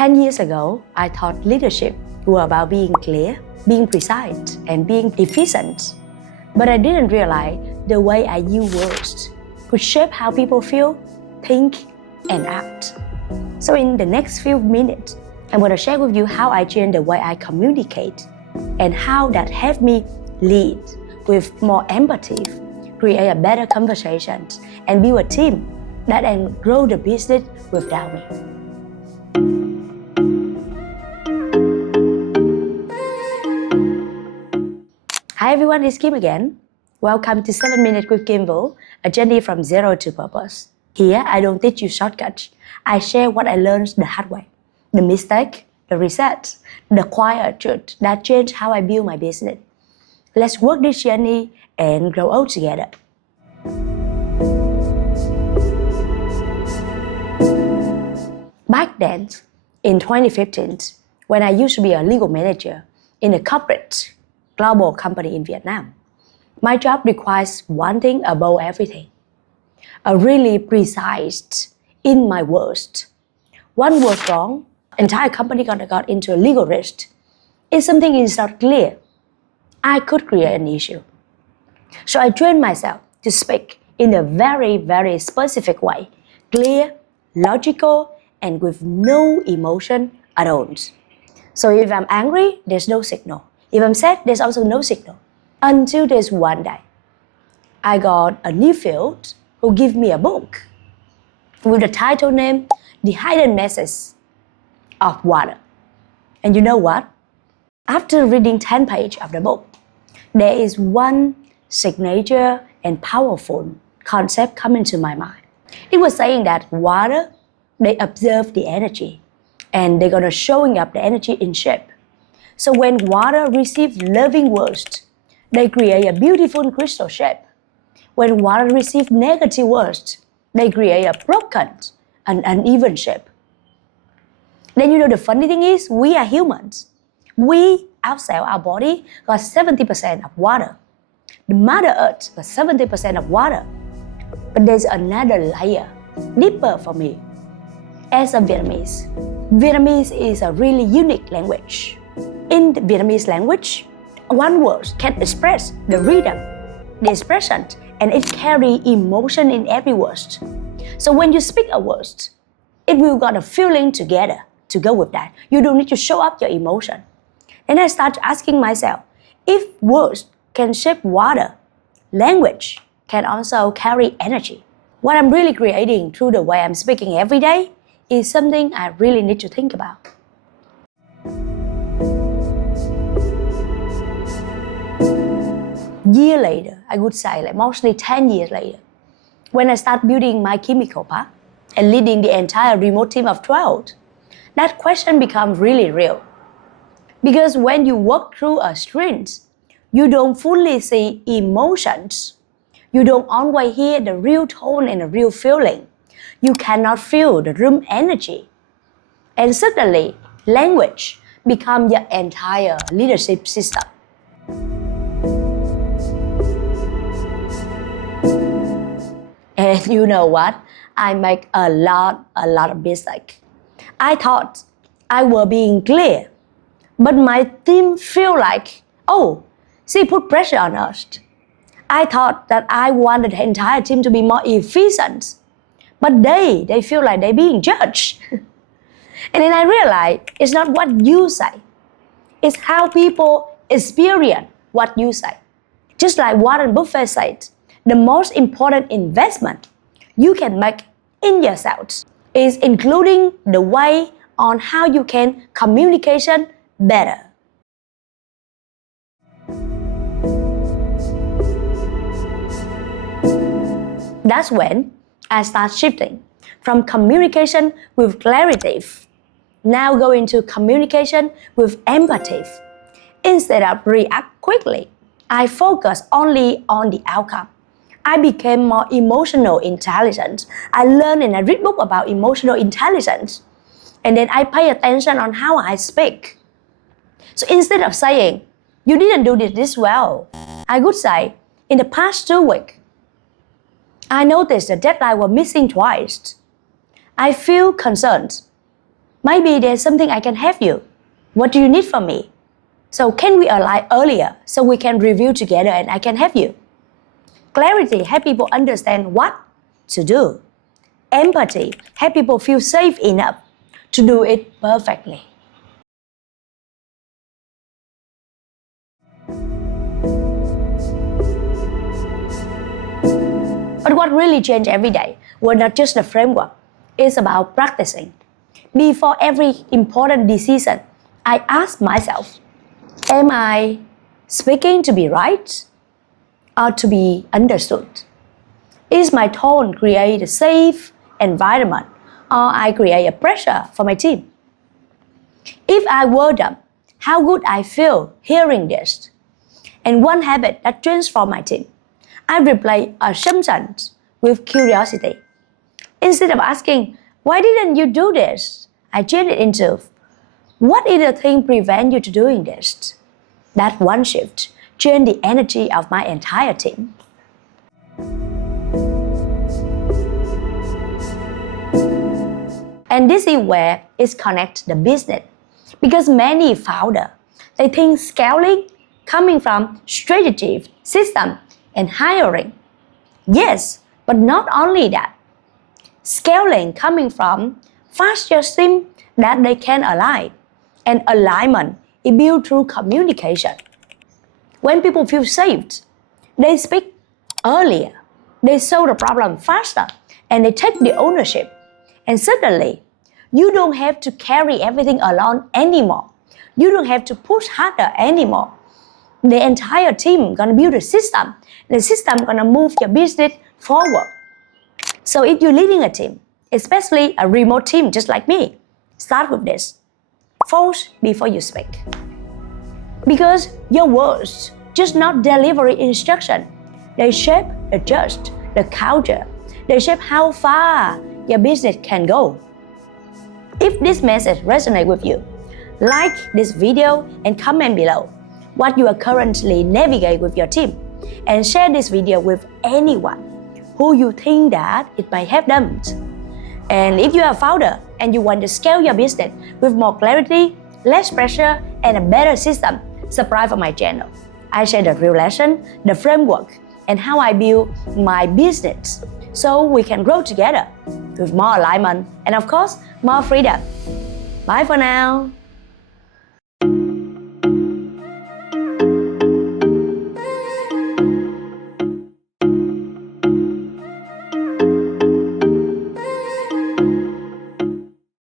10 years ago, I thought leadership was about being clear, being precise, and being efficient. But I didn't realize the way I use words could shape how people feel, think, and act. So in the next few minutes, I'm going to share with you how I changed the way I communicate and how that helped me lead with more empathy, create a better conversation, and build a team that can grow the business without me. Hi everyone, it's Kim again. Welcome to 7 Minutes with Kimble, a journey from zero to purpose. Here, I don't teach you shortcuts. I share what I learned the hard way. The mistake, the reset, the quiet truth that changed how I build my business. Let's work this journey and grow old together. Back then, in 2015, when I used to be a legal manager in a corporate global company in Vietnam, my job requires one thing above everything: a really precise in my words. One word wrong, entire company got into a legal risk. If something is not clear, I could create an issue. So I trained myself to speak in a very, very specific way, clear, logical, and with no emotion at all. So if I'm angry, there's no signal. If I'm sad, there's also no signal. Until there's one day, I got a nephew who gave me a book with the title name, The Hidden Message of Water. And you know what? After reading 10 pages of the book, there is one signature and powerful concept coming to my mind. It was saying that water, they observe the energy and they're gonna showing up the energy in shape. So when water receives loving words, they create a beautiful crystal shape. When water receives negative words, they create a broken and uneven shape. Then you know the funny thing is, we are humans. We, outside our body, got 70% of water. The Mother Earth got 70% of water. But there's another layer, deeper for me. As a Vietnamese, Vietnamese is a really unique language. In the Vietnamese language, one word can express the rhythm, the expression, and it carries emotion in every word. So when you speak a word, it will got a feeling together to go with that. You don't need to show up your emotion. And I start asking myself, if words can shape water, language can also carry energy. What I'm really creating through the way I'm speaking every day is something I really need to think about. Year later, I would say like mostly 10 years later, when I start building my chemical park and leading the entire remote team of 12, that question becomes really real. Because when you work through a sprint, you don't fully see emotions. You don't always hear the real tone and the real feeling. You cannot feel the room energy. And suddenly, language becomes your entire leadership system. And you know what? I make a lot of mistakes. I thought I was being clear, but my team feel like, oh, she put pressure on us. I thought that I wanted the entire team to be more efficient, but they feel like they're being judged. And then I realized it's not what you say, it's how people experience what you say. Just like Warren Buffett said, the most important investment you can make in yourself is including the way on how you can communication better. That's when I start shifting from communication with clarity, now going to communication with empathy. Instead of react quickly, I focus only on the outcome. I became more emotional intelligent. I learned and I read books about emotional intelligence. And then I pay attention on how I speak. So instead of saying, you didn't do this well, I would say, in the past 2 weeks, I noticed the deadline was missing twice. I feel concerned. Maybe there's something I can help you. What do you need from me? So can we align earlier so we can review together and I can help you? Clarity help people understand what to do. Empathy help people feel safe enough to do it perfectly. But what really changed every day was not just the framework, it's about practicing. Before every important decision, I ask myself, am I speaking to be right or to be understood? Is my tone create a safe environment or I create a pressure for my team? If I were them, how would I feel hearing this? And one habit that transformed my team, I replace assumptions with curiosity. Instead of asking, why didn't you do this? I change it into, what is the thing prevent you to doing this? That one shift changed the energy of my entire team. And this is where it connects the business. Because many founders, they think scaling coming from strategy, system, and hiring. Yes, but not only that. Scaling coming from faster team that they can align. And alignment is built through communication. When people feel safe, they speak earlier, they solve the problem faster, and they take the ownership. And suddenly, you don't have to carry everything alone anymore. You don't have to push harder anymore. The entire team gonna build a system. The system gonna move your business forward. So if you're leading a team, especially a remote team just like me, start with this. Pause before you speak. Because your words just not delivery instruction. They shape the trust, the culture. They shape how far your business can go. If this message resonates with you, like this video and comment below what you are currently navigating with your team, and share this video with anyone who you think that it might help them. And if you are a founder and you want to scale your business with more clarity, less pressure, and a better system, subscribe to my channel. I share the real lesson, the framework, and how I build my business so we can grow together with more alignment and of course, more freedom. Bye for now.